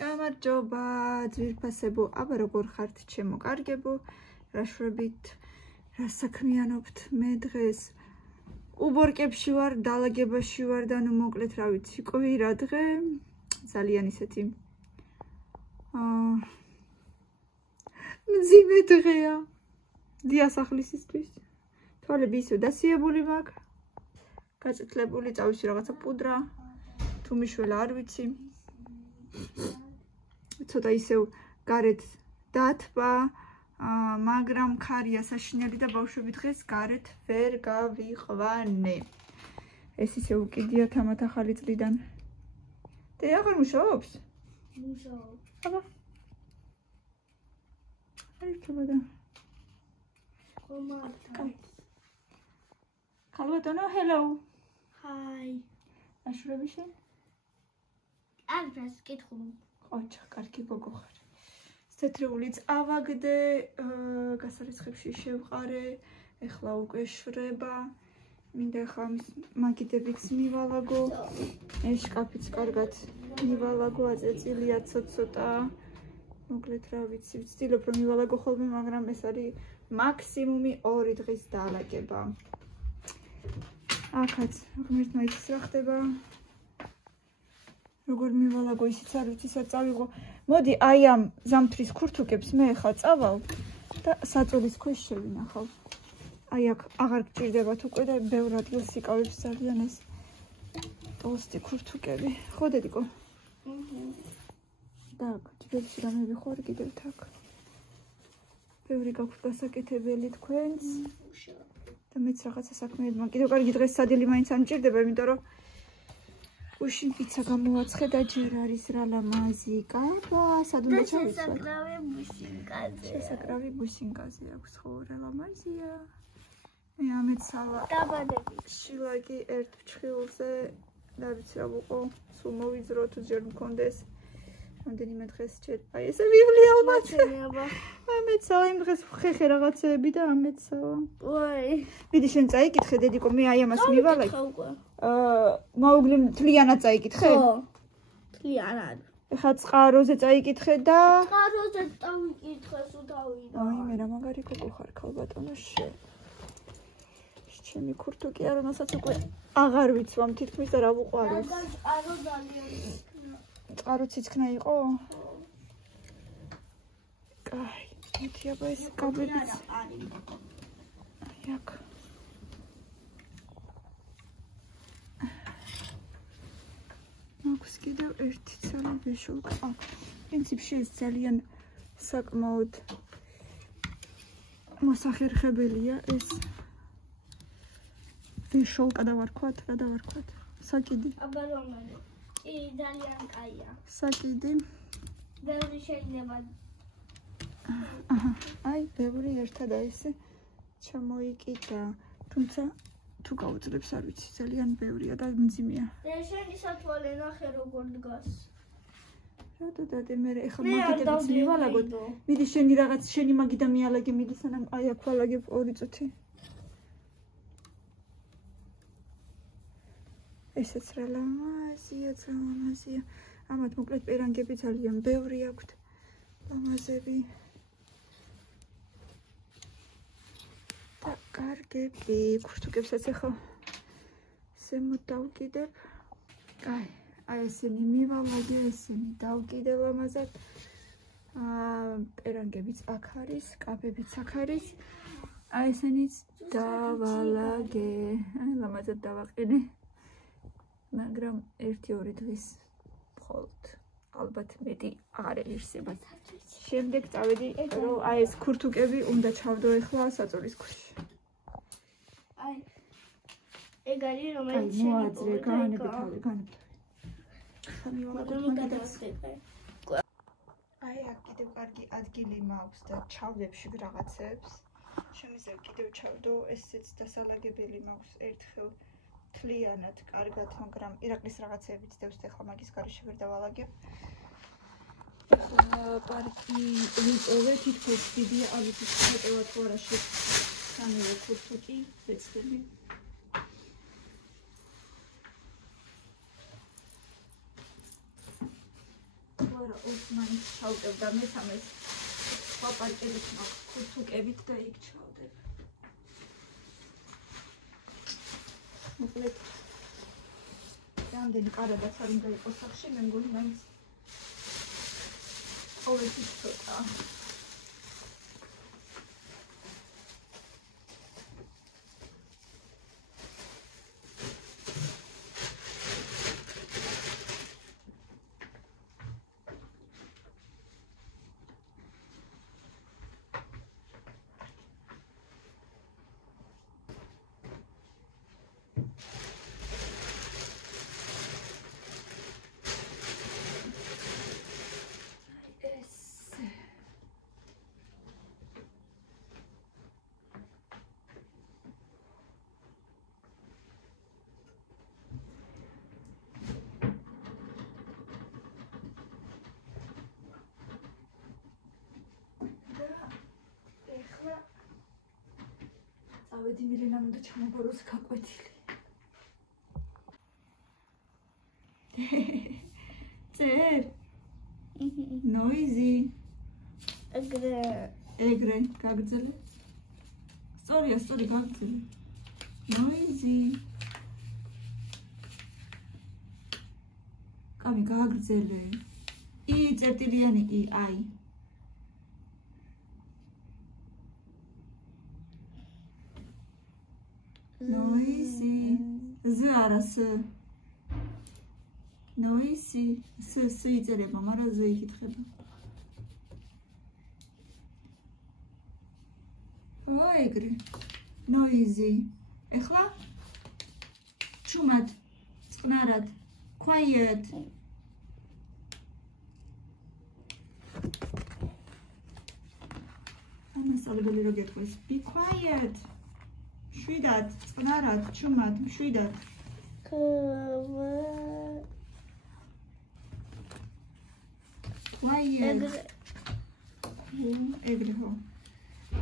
გამარჯობა ძვირფასებო, აბა როგორ ხართ ჩემო კარგებო, რა შვებით, რა საქმიანობთ? მე დღეს უბორკებში ვარ, დალაგებაში ვარ და ნუ მოკლედ რა ვიცი, კვირა დღე, ძალიან ისეთი მძიმე დღეა დიასახლისისთვის. თვალები ისევ დასიებული მაქვს, გაწითლებული, წავისი რაღაცა პუდრა, თუ მიშველა არ ვიცი. ცოტა ისევ გარეთ დათბა, მაგრამ ქარია საშინელი და ბავშვები დღეს გარეთ ვერ გავიყვანე. ეს ისევ უკიდია თამათ ახალი წლიდან. და აღარ მუშაობს? მუშაობს. აბა. აი ჩუბოდა. ქალბატონო, hello. Hi. აშურები შენ? Აბას კითხული. ოჩა, კარგი გოგო ხარ. თეთრულიც ავაგდე, გასარიცხებში შევყარე, ეხლა უკვე შვრება. მინდა ხა მაგიდებიც მივალაგო. ეს შკაფიც კარგად მივალაგო, აწეწილია ცოტა. მოკლედ რა ვიცი, ვცდილობ რომ მივალაგო ხოლმე, მაგრამ ეს არის მაქსიმუმი 2 დღის დაალაგება. აქაც ღმერთმა იცის რა ხდება. როგორ მივალაგო, ისიც არ ვიცი, სად წავიღო. მოდი აი ამ ზამთრის ქურთუკებს მე ხა წავალ და საწოლის ქვეშ შევინახავ. აი აქ აღარ გჭირდებათ უკვე და ბევრ ადგილს იკავებს ძალიან ეს ტოლსტი ქურთუკები. ხო დედიკო? და ჯგუფში რამები ხო არ კიდევთ აქ? ბევრი გაქვთ გასაკეთებელი თქვენს. და მეც რაღაცა საქმეები მან კიდევ კარგი დღეს სადილი მაინც არ მჭირდება, იმიტომ რომ გუშინ პიცა გამოვაცხე და ჯერ არის რა ლამაზი კაბა, სად უნდა ჩავიცვალ? შესაკრავი ბუსინკაზე. შესაკრავი ბუსინკაზე აქვს, ხო, რა ლამაზია. მე ამეცალა დაბადები. შილაკი ერთ ფჩხილზე და ვიცი რა ვუყო, სულ მოვიძრო თუ ჯერ მქონდეს. რამდენიმე დღეს ჯერ აი ესე ვივლი ალბათ. ამეცალა იმ დღეს ხეხე რაღაცეები და ამეცალა. ვაი. მიდი შენ წაიკითხე დედიკო, მე აი ამას მივალე. მაუგლი თლიანად წაიკითხე? ხო. თლიანად. ეხლა წყაროზე წაიკითხე და წყაროზე წავიკითხე სუთავიდან. აი მე რა მაგარი გოგო ხარ ქალბატონო შე. ჩემი ქურთუკი არ მასაც უკვე აღარ ვიცვამ თითქმის და რა ვუყაროს. წყარო ძალიან წყარო ციცქნა იყო? კაი, მეტი აბა ეს კაბლებიც. აი აქ. მაქვს კიდევ ერთი ცალი ბეშულკა. პრინციპში ეს ძალიან საკმაოდ მოსახერხებელია ეს ბეშულკა და ვარქვათ, რა და ვარქვათ? საკიდი. აბა რომელი? ძალიან კაია. საკიდი. ბევრი შეიძლება. აი, ბევრი ერთად ესე ჩამოიკიდა. თუმცა თუ გაუძლებს არ ვიცი, ძალიან ბევრია და მძიმეა. და შენი სათვალე ნახე როგორ დგას. რატო დადე მე ეხლა მაგიდებიც მივალაგოთ. მიდი შენი რაღაც შენი მაგიდა მიალაგე, მიდი სანამ აი აქ ვალაგებ 2 წუთი. ესეც რა ლამაზია, ლამაზია. ამათ მოკლედ პერანგები ძალიან ბევრი აქვთ. ლამაზები. და კარგები, ქურთუკებსაც ახლა ზემოთ დავკიდებ. აი, აი ესენი მივალაგე, ესენი დავკიდე ლამაზად. პერანგებიც აქ არის, კაბებიც აქ არის. აი ესენიც დავალაგე. აი ლამაზად დავაყენე. მაგრამ 1-2 დღის მხოლოდ ალბათ მეტი არ ეირსება. შემდეგ წავედი, რომ აი ეს ქურთუკები უნდა ჩავდო ახლა საწოლის ქვეშ. აი ეგ არის რომელიც მოაძრე, განები თავი. აი აქ კიდევ კარგი ადგილი მაქვს და ჩავდებ შიგ რაღაცებს. შემიძლია კიდევ ჩავდო, ესეც დასალაგებელი მაქვს ერთხელ. თლიანად, კარგად, მაგრამ ირაკლის რაღაცეებით დევს და ახლა მაგის გარეშე ვერ დავალაგებ. პარკი ვიპოვე, თითქოს დიდია, არ ვიცი შეტევა თუ არა სამივე ქურთუკი, ვეცდები. არა ოსმანის ჩავტევდა მესამეს სხვა პარკებით მაქვს ქუთუკებით და იქ ჩავდებ. მოკლედ რამდენი კარადაც არ უნდა იყოს სახში, მე მგონი მაინც ყოველთვის ცოტა. ავედი მილენამ უნდა ჩამობაროს გაკვეთილი. წერ. ნოიზი. ეგრე გაგრძელე. სწორია, სწორი გაგრძელე. ნოიზი. კამი გაგრძელე. ი წერტილიანი ი აი. Noisy. Z არა S. Noisy. S იწერება, მაგრამ Z იკითხება. ოიგრი. Noisy. ეხლა ჩუმად, წყნარად. Quiet. ამასწავლებელი რო გეტყვის. Be quiet. შვიდად, წყნარად, ჩუმად, შვიდად. Quiet. ეგრე ხო.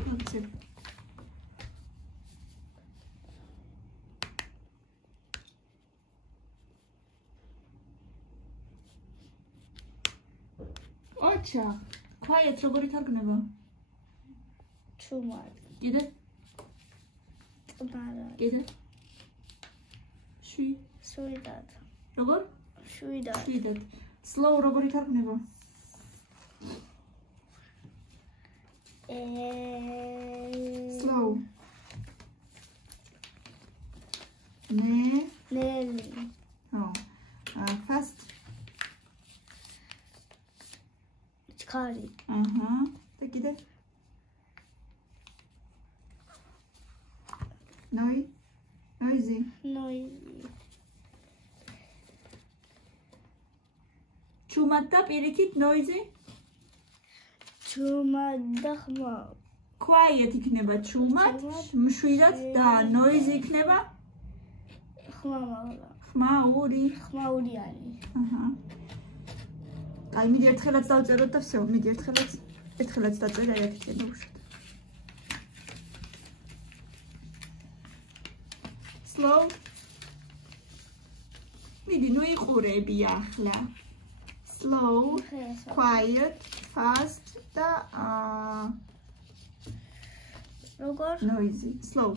გაგცებ. ოჩა. Quiet როგორ ითარგმნება? ჩუმად. კიდე? კიდე? შვიდად. როგორ? შვიდად. Slow როგორ ითარგმნება? Slow. ნელი. ხო. Fast. ჩქარი. აჰა. და კიდე? Noisy. ჩუმად და პირიქით noisy? ჩუმად და ხმა. Quiet იქნება ჩუმად, მშვიდად და noisy იქნება? ხმაურიანი. აჰა. აი მიდი ერთხელაც დავწეროთ და всё, მიდი ერთხელაც დაწერე აი აქეთ დაუშვათ. Slow. მიდი ნუ იყურები ახლა. Slow, quiet, fast და როგორ? noisy. Slow.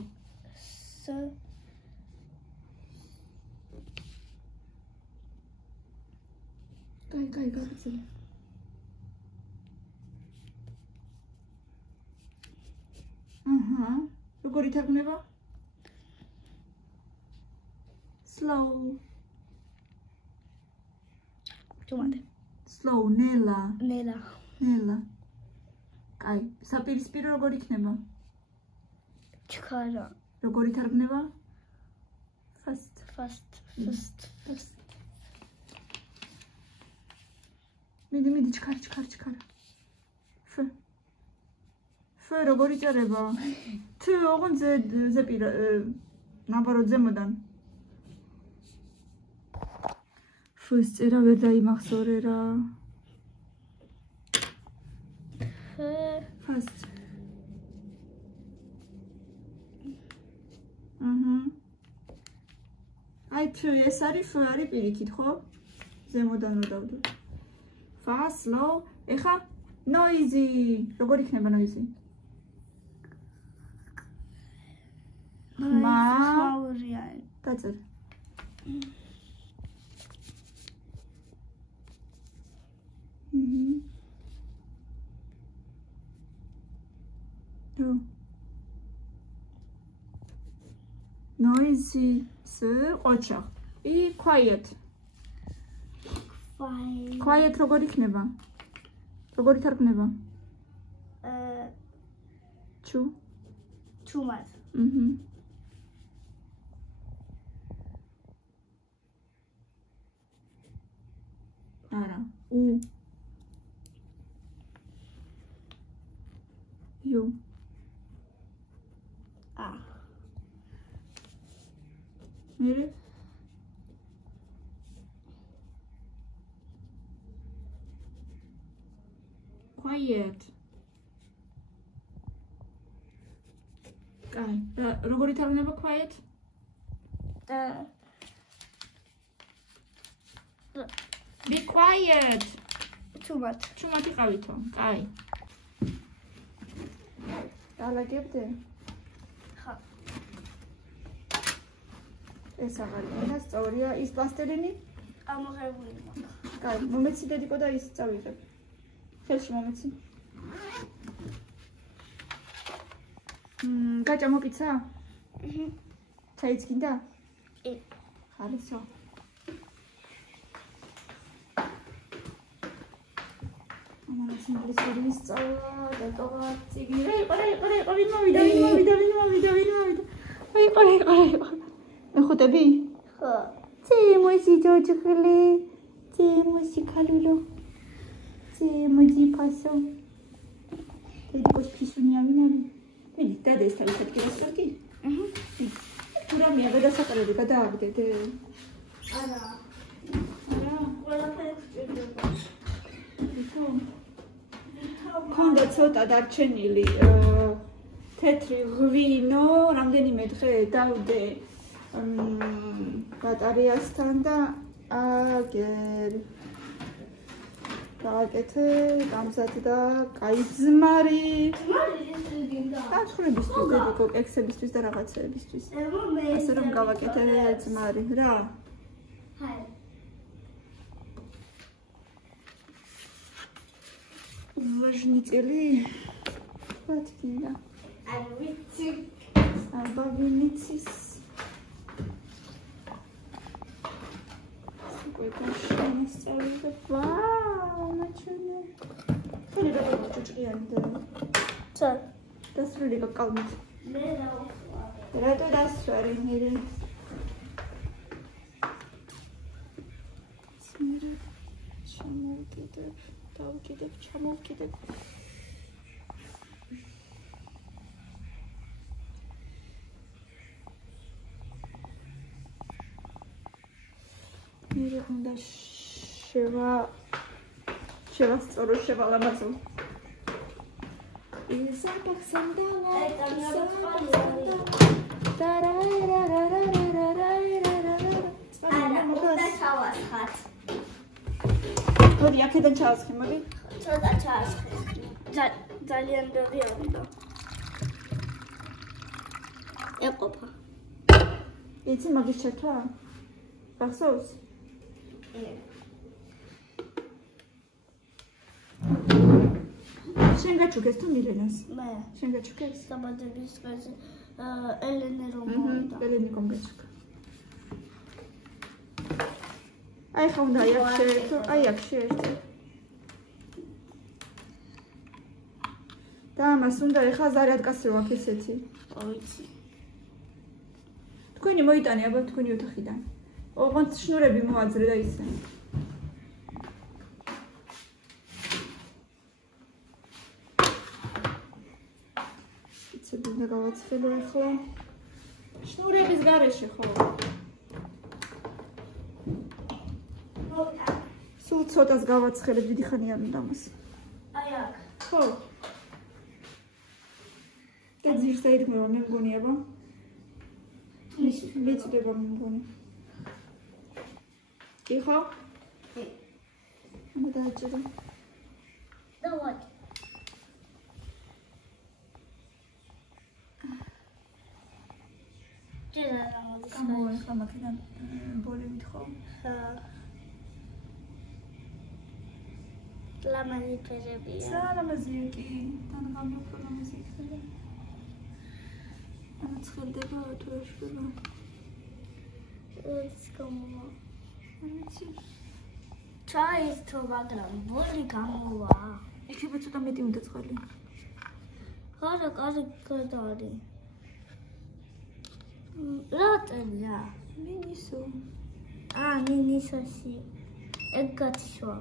Კაი, გაგრძელე. აჰა. როგორ ითარგმნება? Slow. ჩუმად. Slow, ნელა. ნელა. კაი, საპირისპირო როგორ იქნება? ჩქარა. როგორ ითარგმნება? Fast. მიდი ჩქარა. F როგორ იწერება? T ოღონდ ზეპირა ნაბაროდ ზემოდან. F-ს წერა ვერ დაიმახსოვრე რა. Fast. აი T ეს არის F არის პირიქით, ხო? ზემოდან რო დავდო. Fast, slow. ეხა noisy. როგორ იქნება noisy? მაურიანი. დაწერე. noisy. ყოჩა. quiet. quiet როგორ იქნება? როგორ ითარგმნება? ჩუმად. არა. you. მერე? quiet. კაი, როგორ ითარგმნება quiet? Be quiet. ჩუმად. ჩუმად იყავითო. კაი. დალაგებდე? ხა. ეს აღარია, სწორია, ის პლასტელინი? ამოღებული მაქვს. კაი, მომეცი დედიკო და ის წავიღებ. ხელში მომეცი. გაჭა მოპიცა? ჩაიც გინდა? კი. ხარისო. ამას ინგლისური ისწავლა და ტოვა ციგნი. ყრე, ვინ მოვიდა. აი. ეხუტები? ხო. ცემოსი ჯოჯხლი. ცემოსი ქალულო. ცემოსი ფასო. დედიკოს ფისუნია ვინ არის? მიდი, დედა ეს თავის ადგილას კარგი? თუ რამეა გადასაყრელი გადააგდე. არა. ყველაფერი გჭირდება. ქონდა ცოტა დარჩენილი თეთრი ღვინო, რამდენიმე დღე დავდე ბატარეასთან და აგერ გააკეთე, გამზადდა, კაი ძმარი. ახლებისთვის დედიკო კექსებისთვის და რაღაცეებისთვის. ასე რომ გავაკეთე ძმარი რა. ჰაი. ვაჟნიწელი? ბათკინდა. ვიცი. ალბა ვინიცის. სიკვეთაშენის წავიღე. ვაუ, მაჩვენე. ხელი რა ჭუჭყიანი და. ცოტა. დასრული გაკალმით. მე დავხვარე. რატო დასვარი მერე? მერე ჩამოვკიდებ. ჩამოვკიდებ. მერე უნდა შევასწორო, შევალამაზო. Запах сандала. მოდი აქედან ჩაასხი, მოდი. ცოტა ჩაასხი. ძალიან ბევრი უნდა. ეყოფა. იცი მაგის ჩართვა? გახსოვს? შენ გაჩუქეს თუ მილენას? მე. შენ გაჩუქეს? საბადების დღეზე ელენე რომ მოვიდა. ელენე რომ გაჩუქა. აი ხა უნდა აქ შეერთო, აი აქ შეერთო. და ამას უნდა ეხა ზარიადკასი ვაქ ესეთი. ვიცი. თქვენი მოიტანე აბა თქვენი ოთახიდან. ოღონდ შნურები მოაძრე და ისე. ცოტა გავაცხელო ახლა. შნურების გარეშე ხო? სულ ცოტას გავაცხელებ, დიდი ხანი არ უნდა მას. აი აქ. ხო. და ძირს დაიდგმება, მე მგონი აბა. მეწდება მე მგონი. კი ხო? მოდააჭირო. დავაჭ. ჯერა გამოდის. გამოიხლა მაქედან ბოლი მითხო. ლამაზი ფერებია. სალამაზია კი, თან გამოფრო ლამაზი იქნება. ცხელდება თუ რა შეგება? ეს გამოვა. არ ვიცი. ჩაისთო, მაგრამ ბოლი გამოვა. იქნება ცოტა მეტი უნდა წყალი. ხარა კარგი გადაარი. რატენია? მინისო. მინისოში. ეგ გათიშვა.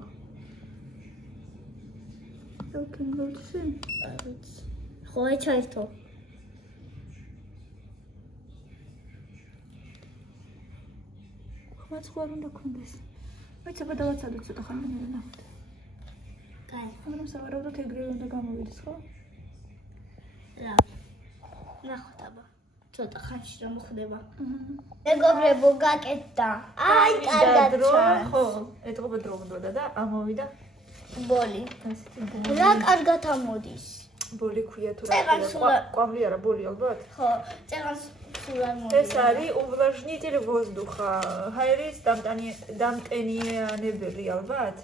ოკეი, გავწე. არ ვიცი. ხო, ჩაისთო. მაცხوار უნდა კონდეს. მეცება დავაცადოთ ცოტა ხანმე ნახოთ. კაი. მაგრამ სავარაუდოდ ეგრევე უნდა გამოვიდეს, ხო? რა. ნახოთ აბა. ცოტა ხანში რა მოხდება. მეგობრებო, გაკეთდა. აი, კარგად ჩანს. ხო, ეთყობა დრო უნდა და ამოვიდა ბოლი. ასეთი ბოლი. რა კარგად ამოდის. ბოლი ქვია თუ რა? კვამლი არა, ბოლი ალბათ. ხო, წერანს სულ არ მოდის. ეს არის увлажнитель воздуха. ჰაერის დამტენიანებელი ალბათ?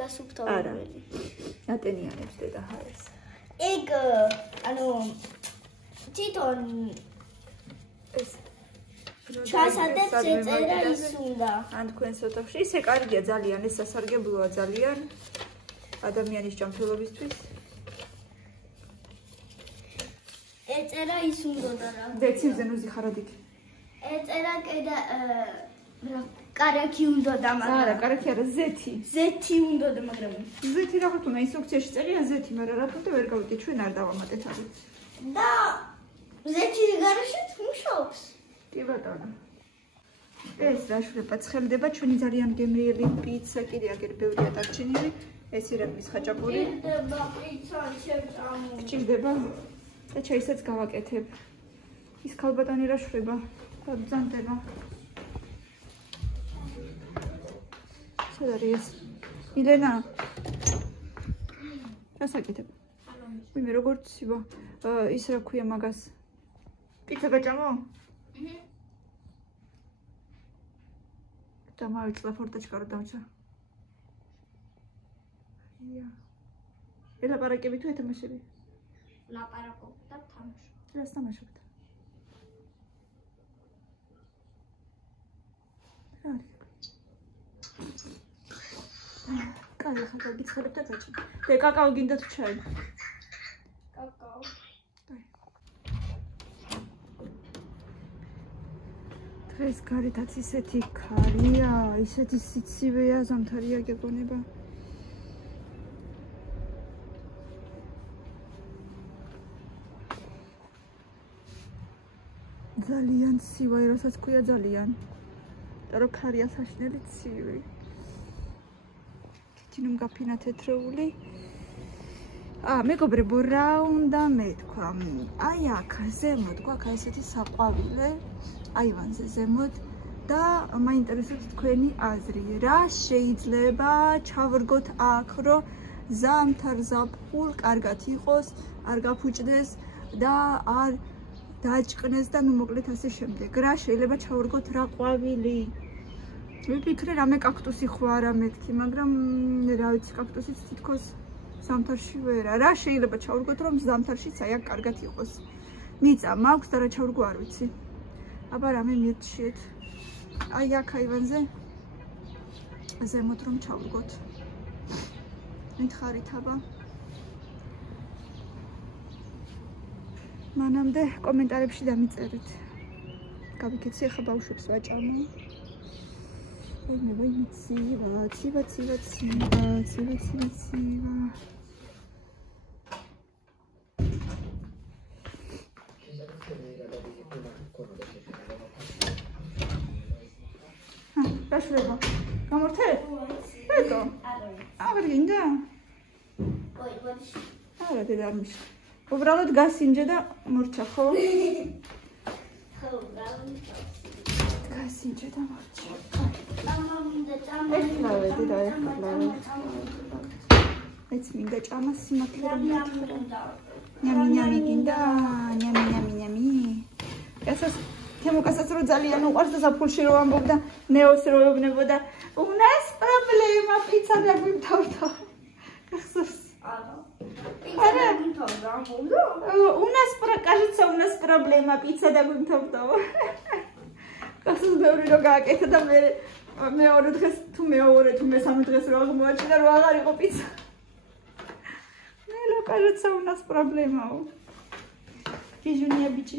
გასუფთავებელი. ატენიანებს დედა ჰაერს. ეგ, ანუ თვითონ ეს ჩასადებს ეწერა ის უნდა. ან თქვენ სოთახში ისე კარგია ძალიან, ეს სასარგებლოა ძალიან ადამიანის ჯანმრთელობისთვის. ეწერა ის უნდა და რა. დეციმზე ნუზი ხარად იქ. ეწერა კიდე რა კარაქი უნდა და მაგრამ. არა, კარაქი არა, ზეთი. ზეთი უნდა და მაგრამ. ზეთი რა თქმა უნდა ინსტრუქციაში წერია ზეთი, მაგრამ რა თქმა უნდა ვერ გავიგე, ჩვენ არ დავამატეთ არის. და ზეთი გარშეც მუშაობს. კი ბატონო. ეს რა შრება, ცხელდება ჩვენი ძალიან გემრიელი პიცა, კიდე აგერ ბევრია დარჩენილი. ეს ირაკლის ხაჭაპური. ჭირდება პიცა, შეჭამო. გჭირდება და ჩაისაც გავაკეთებ. ის ქალბატონი რა შრება, გაბძანდება. სად არის ეს? მილენა. რას აკეთებ? მე როგორც იბა, ის რა ქვია მაგას? პიცა გაჭამო? და მოვიწლა ფორტაჩკა რა დავჭა. ელაპარაკები თუ ეთამაშები? ლაპარაკობ და თამაშობ. რას თამაშობთ? რა არის? კაი, ხა გიცხარებ და გაჭამ. და კაკაო გინდა თუ ჩაი? კაკაო. დღეს გარეთაც ისეთი ქარია, ისეთი სიცივეა, ზამთარია გეგონება. ძალიან ცივია, რასაც ქვია ძალიან. და რო ქარია საშნელი ცივი. კეთინომ გაფინა თეთრეული. მეგობრებო, რა უნდა მეთქვა? აი აქ ზემოთ გვაქვს ესეთი საყვავილე, აივანზე ზემოთ და მაინტერესებს თქვენი აზრი. რა შეიძლება ჩავრგოთ აქ, რომ ზამთარ ზაფხულ კარგად იყოს, არ გაფუჭდეს და არ დაჭყნეს და ნუ მოკლედ ასე შემდეგ. რა შეიძლება ჩავრგოთ, რა ყვავილი? ვიფიქრე რამე კაქტუსი ხო არა მეთქი, მაგრამ რა ვიცი, კაქტუსიც თითქოს ზამთარში ვერა. რა შეიძლება ჩავრგოთ, რომ ზამთარშიც აი აქ კარგად იყოს? მიწა მაქვს და რა ჩავრგო არ ვიცი. აბა რამე მირჩიეთ. აი აქ აივანზე ზემოთ რომ ჩავრგოთ. მითხარით აბა. მანამდე კომენტარებში დამიწერეთ. გავიქეცი ახლა ბავშვებს ვაჭამო. მე ვიცივა, ცივა. რა შრება? გამორთე? ეტო. აღარ გინდა? არა, დედა არ მიშ. უბრალოდ გასინჯე და მორჩა, ხო? გასინჯე და მოვჭი. მეც მინდა ჭამა სიმართლე რომ მითხრა. ཉამი გინდა, ཉამი. ესეც თემოკასაც რო ძალიან უყვარს და საფულში რო ამბობდა, ნეოს რო ეუბნებოდა, "უნას პრობლემა პიცა და გვიმთავრდა." გახსოვს? არა. Кажется, у нас проблема пицца და გვიმთავრდა. გახსოვს ბევრი რო გააკეთა და მეორე დღეს თუ მესამე დღეს რო აღმოაჩინა რომ აღარ იყო პიცა. ნელო, кажется, у нас проблема. Кижунია ბიჭი.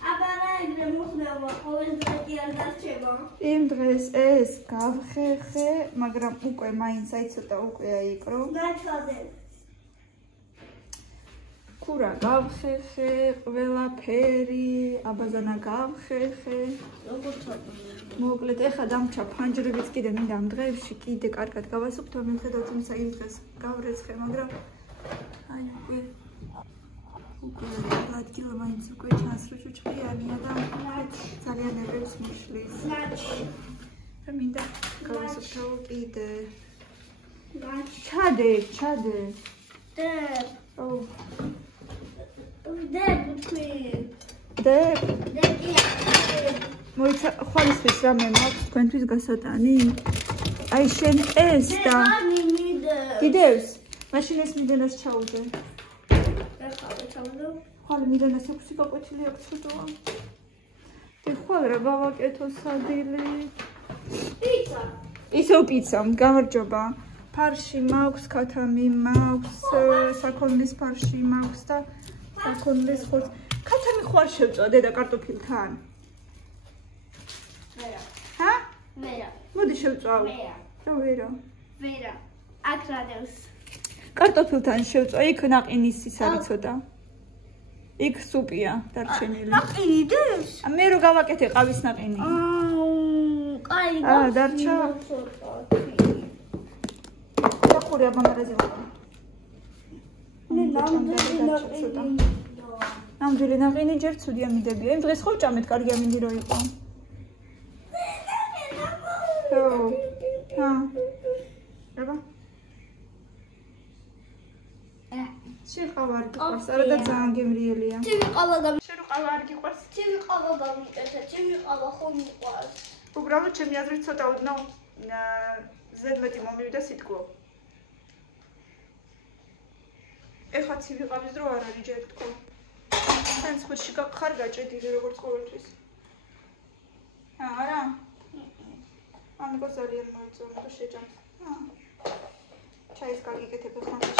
აბარა ეგრე მოხდება, ყოველ დღე არ დარჩება. იმ დღეს ეს გავხერხე, მაგრამ უკვე მაინც აი ცოტა უკვე აიკრო. გაჩვადე. კურა გავხერხე, ყველაფერი, აბაზანა გავხერხე. როგორ ჩავდე? მოკლედ ეხა დამჩა ფანჯრებიც კიდე მინდა ამ დღეებში კიდე კარგად გავასუქთო, მიხედავთ იმისა იმ დღეს გავრეცხე, მაგრამ აი უკვე ადგილი მაინც უკვე ჩანს რომ ჭუჭყიანია და ძალიან ნერვებს მიშლის. და მინდა გავასუქთო კიდე. ჩადე. მოიცა ხვალისთვის რამე მაქვს თქვენთვის გასატანი? აი შენ ეს და კიდევს? მაშინ ეს მიდენას ჩაუდე. ხვალ მიდენას 6 გაკვეთილი აქვს ცოტაა. და ხვალ რა გავაკეთო სადილით? პიცა. ისევ პიცა, გამარჯობა. ფარში მაქვს, ქათამი მაქვს, საქონლის ფარში მაქვს და საქონლის ხორცი. ქათამი ხوار შევწვა დედა კარტოფილთან? ვერა. ჰა? ვერა. მოდი შევწვავ. ვერა. აქ რადევს. კარტოფილთან შევწვა, იქ ნაყინის ის არის ცოტა. იქ სუპია დარჩენილი. ნაყინი დევს? მე რო გავაკეთე ყავის ნაყინი. კაი. დარჩა. ხური აბამარაზე ვარ. ნამდვილი ნაყინი ჯერ ცუდია მიდებია. იმ დღეს ხო ჭამეთ, კარგია მინდი რო იყო. აბა. შენ არ გიყვარს, არა და ძალიან გემრიელია. შენ არ გიყვარს? ჩემი გამიკეთა, ჩემი ხო მიყვარს. უბრალოდ ჩემი აზრით ცოტა ოდნავ ზედმეტი მომივიდა სიტყვა. ეხლა ცივი ყავის დრო არ არის ჯერ თქო. სენს ხუთში გახარ გაჭედილი როგორც ყოველთვის. არა? ამგო ძალიან მოიწონა თუ შეჭამს. ჩაის გაგიკეთებ ხანში.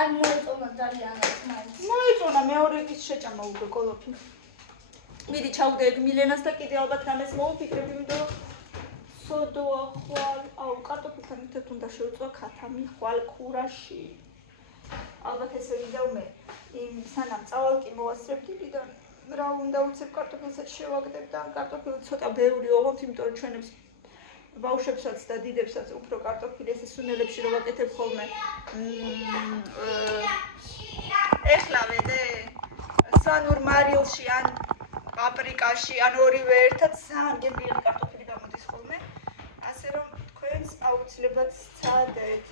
არ მოიწონა ძალიან მაინც. მოიწონა მეორე ის შეჭამა უკვე კოლოფი. მიდი ჩავდე მილენას და კიდე ალბათ რამეს მოვიფიქრებ, იმიტომ რომ სოდოა ხვალ, აუ კარტოფილთან ერთად უნდა შევწვა ქათამი ხვალ ქურაში. ალბათ ესე ვიდევ მე. იმ სანამ წავალ კი მოვასწრებდი და რა უნდა უცებ კარტოფილსაც შევაგდებ და კარტოფილი ცოტა ბევრი ოღონდ, იმიტომ რომ ჩვენებს ბავშვებსაც და დიდებსაც უფრო კარტოფილი ესე სუნელებში რო ვაკეთებ ხოლმე. ეხლა ვედე სანურ მარილში ან პაპრიკაში ან ორივე ერთად ძალიან გემრიელი კარტოფილი გამოდის ხოლმე. ასე რომ თქვენს აუცილებლად სცადეთ.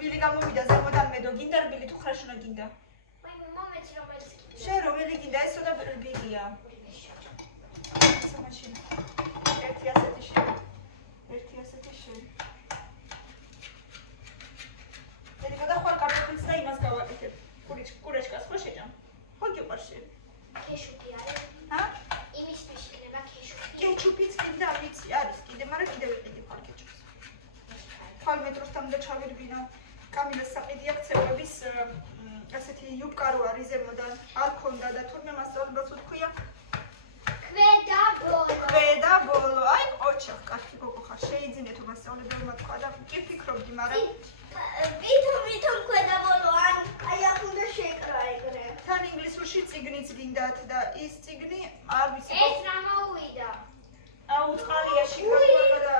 რბილი გამოვიდა ზემოდან მედო გინდა რბილი თუ ხრაშუნა გინდა? მომეცი რომელიც კიდე. შენ რომელი გინდა? ეს ცოტა რბილია. სამაშინ. ერთი ასეთი შენ. ედიკა და ხვალ კარტოფილს და იმას გავაკეთებ. კურეჩკას ხო შეჭამ? ხო გიყვარს შენ? ქეშუპი არის. ჰა? იმისთვის იქნება ქეშუპი. კეჩუპიც კიდე ვიცი არის კიდე, მაგრამ კიდე ვიყიდი ხვალ კეჩუპს. ხვალ მეტროსთან და ჩავირბინა. კამილას საყიდი აქვს ცეკვების ასეთი იუბკა რო არის ზემოდან არ ქონდა და თურმე მასწავლებელს უთქვია ქვედა ბოლო აი ოჩა კაცი გოგო ხარ შეიძინეთო მასწავლებელმა თქვა და კი ფიქრობდი მაგრამ ვითომ ქვედა ბოლო აი აქ უნდა შეკრა ეგრე თან ინგლისურში წიგნიც გინდათ და ის წიგნი არ ვიცი ეს რა მოუვიდა აუ წყალიაში გაგვარდა და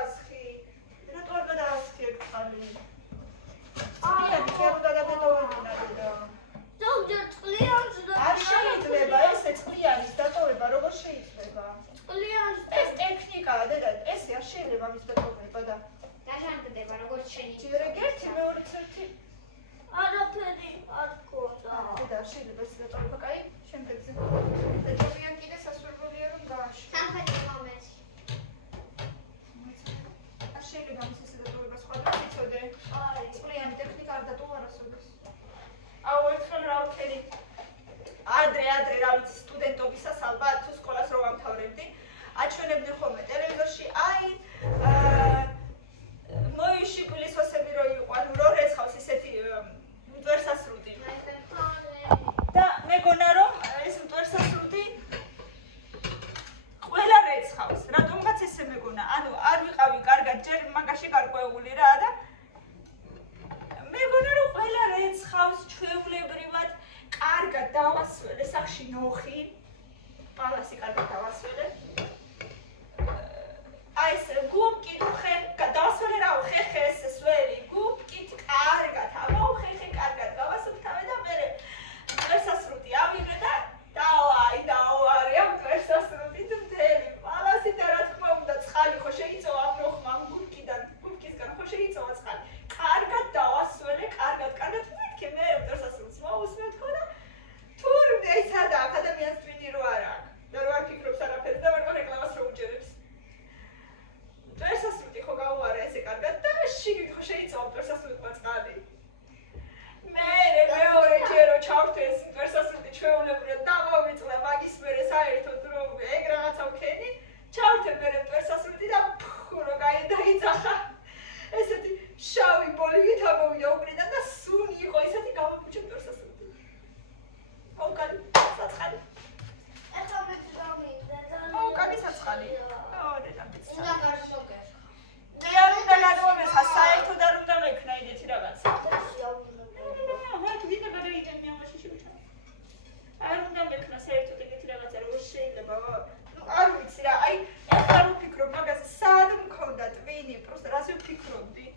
კაცში ნოხი პალასი კარგად დავასვენე აი ეს გუბკი ხე დავასვენე რა ხეხეს სველი გუბკი კარგად ამოვხეხე კარგად გავასუფთავე და მე ვერსასრუტი ავიღე და დავარი ამ ვერსასრუტით მთელი პალასი და რა თქმა უნდა წყალი ხო შეიწოვა ამ ნოხმა ამ გუბკისგან ხო შეიწოვა წყალი კარგად დავასვენე კარგად მეთქე მე ვერსასრუტს მოусმევ თქო და თურმე სადა აკადემიას twin რო არა და რო არ ფიქრობს არაფერს და ვერ რეკლამას რო უჯერებს ვერსასრუტი ხო გავუარა ესე კარგად და შიგნით ხო შეიწოვა ვერსასრუტმა წყალი მე მეორე ჯერო ჩავთე ეს ვერსასრუტი ჩვეულებრივად დავავიწყდა მაგის მერე საერთოდ რომ ეგ რაღაცა ვქენი ჩავთე მე ვერსასრუტი და რო დაიძახა ესეთი შავი ბოლივით ამოვიდა უკრიდან და სუნი იყო ესეთი გამომუჩა ვერსასრუტი ოკალი საცხალი ეხლა მე დავმინდა ოკალი საცხალი და უნდა გაშოკე არ უნდა გადავამესხა საერთოდ არ უნდა მექნა იდეთი რაღაცა არ უნდა მექნა საერთოდ იდეთი რაღაცა რომ შეიძლება არ ვიცი რა აი ეხლა რო ვფიქრობ მაგაზე სად მქონდა ტვინი პროსტა რაზე ვფიქრობდი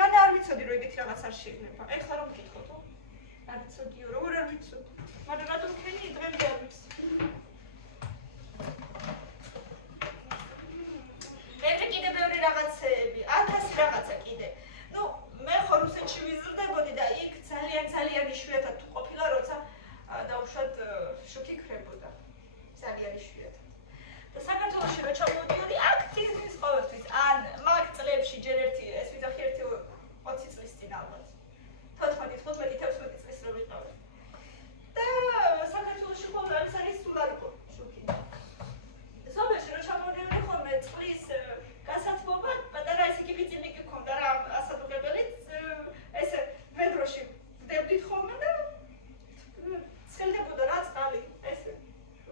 განა არ ვიცოდი რომ იდეთი რაღაც არ შეიძლება ეხლა რომ მკითხო არ ვიცოდიო რომ არ ვიცოდი მაგრამ რატომ ქენი დღემდე არ ვიცი კიდე ბევრი რაღაცეები 1000 რაღაცა კიდე ნუ მე ხო რუსეთში ვიზრდებოდი და იქ ძალიან იშვიათად თუ ყოფილა როცა დაუშვათ შოქი ქრებოდა ძალიან იშვიათად და საქართველოში რო ჩამოვიდოდი აქტივიზმის ყოველთვის ან მაგ წლებში ჯერ ერთი ეს ვიძახი ერთი 20 წლის წინ ალბათ 14-15 წლის რო ვიყავი და საქართველოში ყოველ არის სულ არ იყო შოქი ზოგადად რო ჩამოვიდოდი ხოლმე წლის გასათბობა პატარა ესე კი ბიძინიკი ქონდა რა ასადუღებელი ესე მეტროში ვდებდით ხოლმე და ცელდებოდა რა წყალი ესე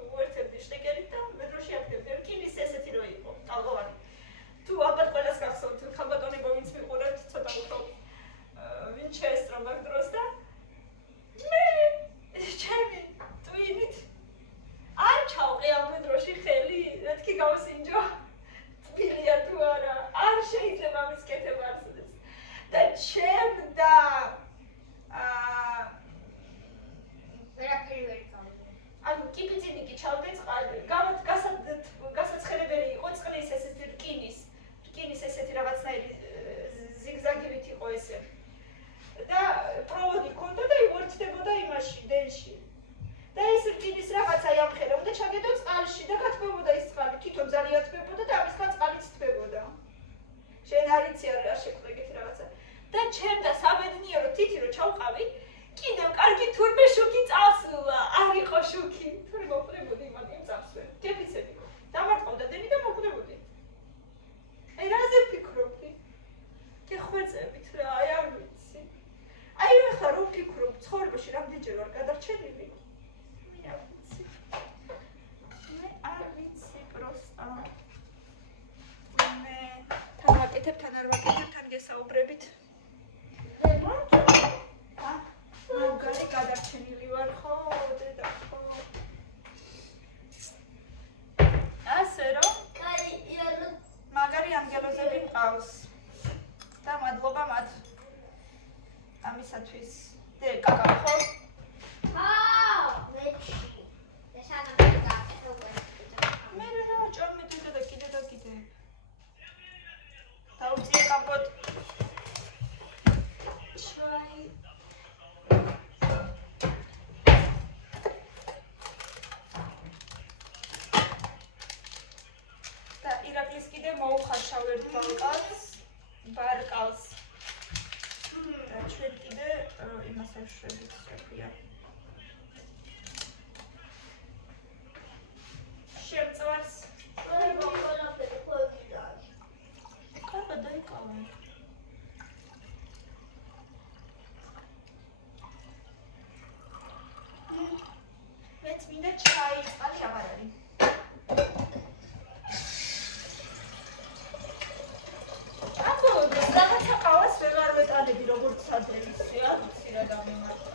უერთებდი შტეკერით და მეტროში აფდებდი რკინის ესეთი რო იყო ტალღოვანი თუ ალბათ ყველას გახსოვთ ხალბატონებო ვინც მიყურებთ ცოტა უფრო ვინ შეესწრო მაგ დროს და მე ჩემი ტვინით არ ჩავყე ამ მეტროში ხელი მეთქი გავსინჯო ბილია თუ არა არ შეიძლება მის კეთება არსებობს და ჩემდა ვერაფერი ვერ წავიდე ანუ კიბიძინიკი ჩავდე წყალი გასაცხელებელი იყო წყლის ესეთი რკინის ესეთი რაღაცნაირი ზიგზაგივით იყო ესე და პროვოდი ქონდა და ივერთდებოდა იმაში დენში და ეს რკინის რაღაცა იამხელა უნდა ჩაგედო წყალში და გათბებოდა ის წყალი თვითონ ძალიან თბებოდა და ამისგან წყალიც თბებოდა შენ არ იცი არ შექმნა ეგეთი რაღაცა და ჩემდა საბედნიერო თითი რო ჩავყავი კიდევ კარგი თურმე შუქი წავსულა არ იყო შუქი თურმე მოვყდებოდი იმან იმ წავსვე დეფიციტი დამარტყავდა დენი და მოვყდებოდი აი რაზე ფიქრობდი გეხვეწებით რა აი არ ვიცი აი ახლა რომ ფიქრობ ცხოვრებაში რამდენჯერ ვარ გადარჩენილი არ ვიცი პროსტა მე თან ვაკეთებ თან არ ვაკეთებ თან გესაუბრებით მაგარი გადარჩენილი ვარ ხო დედა ხო ასე რომ მაგარი ანგელოზები მყავს და მადლობა მათ ამისათვის დე კაკა ხო მე რა ჭამეთე და კიდე დაუწიე კაპოტ შაი და ირაკლის კიდე მოუხარშავ ერთ ბარკალს და ჩვენ კიდე იმას აშვებით შეგვია შევწვარს კარგად დაიკავე მეც მინდა ჩაი წყალი აღარ არის რაღაცა ყავას ვეღარ ვეტანები როგორც ადრე ვიცი რა დამემართა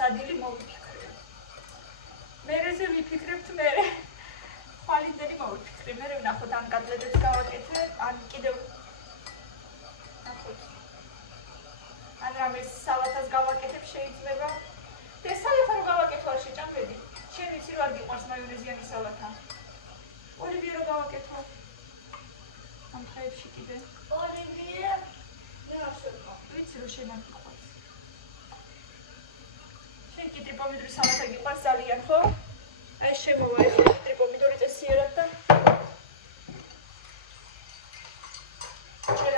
სადილი მოვიფიქრე. მერეზე ვიფიქრებთ მერე. ხვალინდელი მოვიფიქრე. მერე ვნახოთ ან კატლეტებს გავაკეთე, ან კიდევ ნახოთ. ან რამე სალათას გავაკეთებ შეიძლება. და სალათა რო გავაკეთო არ შეჭამბედი. შენ ვიცი რომ არ გიყვარს მაიონეზიანი სალათა. ოლივიე რო გავაკეთო. ამ დღეებში კიდე. ოლივიე ნაშოქო. ვიცი რომ შენ არ გიყვარს. შენ კიდე პომიდორის სალათა გიყვარს ძალიან, ხო? აი შემოვა ახლა კიდე პომიდორი წესიერად და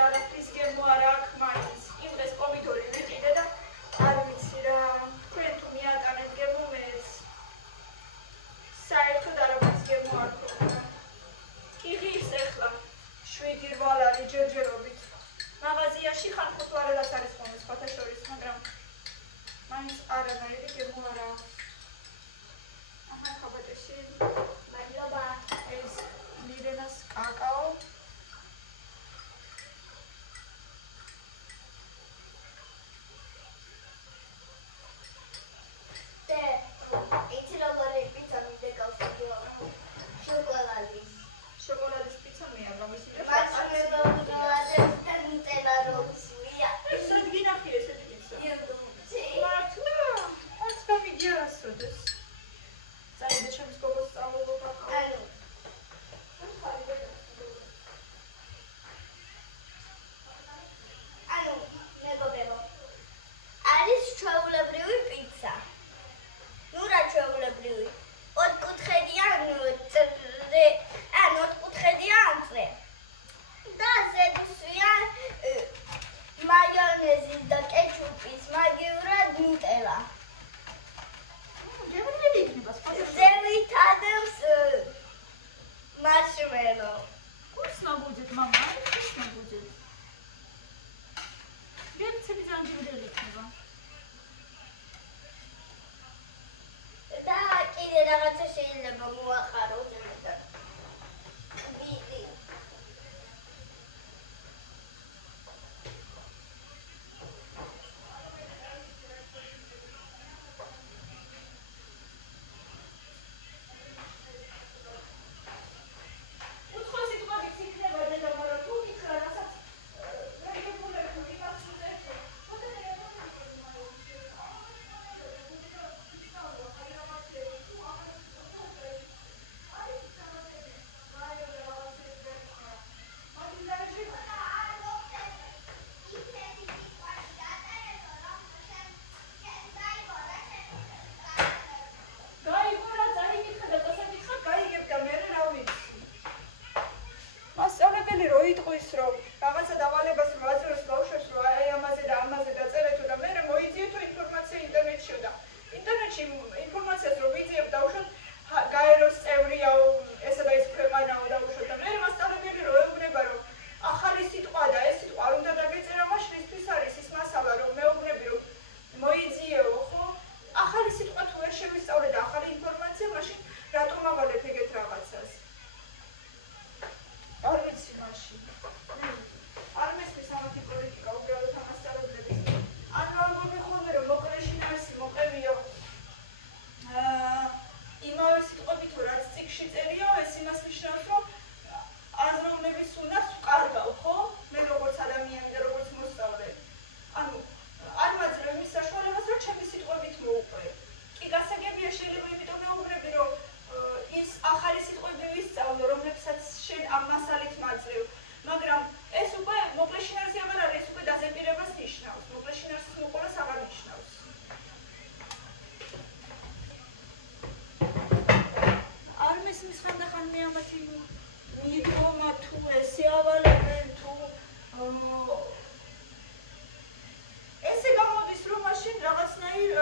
არაფრის გემო არ აქვს მაინც. იმ დღეს პომიდორი ვიყიდე და არ ვიცი რა. თქვენ თუ მიატანეთ გემო მეც. საერთოდ არაფრის გემო არ ქონდა. კი ღირს ახლა 7-8 ლარი ჯერჯერობით. მაღაზიაში ხან 5 ლარადაც არის ხოლმე სხვათა შორის, მაგრამ მაინც არანაირი გემო არ აქვს. აჰა, ხაბატეში. მადლობა. ეს ლირენას კაკაო. შოკოლადის პიცა მეაბრა მისი და იტყვის რომ რაღაცა დავალებას რო აძლევს ბავშვებს რომ აი ამაზე და ამაზე დაწერეთო და მე მოიძიეთო ინფორმაცია ინტერნეტში და ინტერნეტში ინფორმაციას რო ვიძიებ დავუშვათ გაეროს წევრიაო ესა და ეს ქვეყანაო დავუშვათ და მე მასწავლებელი რო ეუბნება რომ ახალი სიტყვა და ეს სიტყვა არ უნდა დაგეწერა მაშინ ისთვის არის ის მასალა რომ მეუბნები რომ მოიძიეო ხო ახალი სიტყვა თუ ვერ შევისწავლე და ახალი ინფორმაცია მაშინ რატომ ავალებ ეგეთ რაღაცას არ ვიცი მაშინ არ მესმის ამათი პოლიტიკა უბრალოდ ამასწავლებლების ანუ ამბობენ ხოლმე რომ მოკლეშინარსი მოყევიო იმავე სიტყვებით თუ რაც წიგნში წერიო ეს იმას ნიშნავს რომ აზროვნების უნარს ვკარგავ ხო მე როგორც ადამიანი და როგორც მოსწავლე ანუ არ მაძლევ იმის საშუალებას რომ ჩემი სიტყვებით მოვუყვე კი გასაგებია შეიძლება იმიტომ მეუბნები რომ ის ახალი სიტყვები ვისწავლო რომლებსაც შენ ამ მასალით მაძლევ მაგრამ ეს უკვე მოკლეშინარსი აღარ არის ეს უკვე დაზემპირებას ნიშნავს მოკლეშინარსის მოყოლას აღარ ნიშნავს არ მესმის ხანდახან მე ამათი მიდგომა თუ ესე ავალებენ თუ ესე გამოდის რომ მაშინ რაღაცნაირ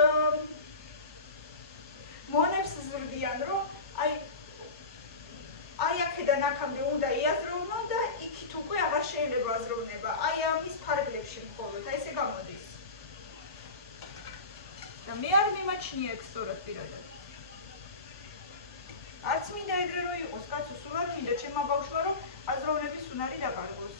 მონებს ზრდიან რომ აი აქედან აქამდე უნდა იაზროვნონ და იქით უკვე აღარ შეიძლება აზროვნება აი ამის ფარგლებში მხოლოდ აი ესე გამოდის და მე არ მიმაჩნია ეგ სწორად პირადად არც მინდა ეგრე რო იყოს კაცო სულ არ მინდა ჩემმა ბავშვმა რომ აზროვნების უნარი დაკარგოს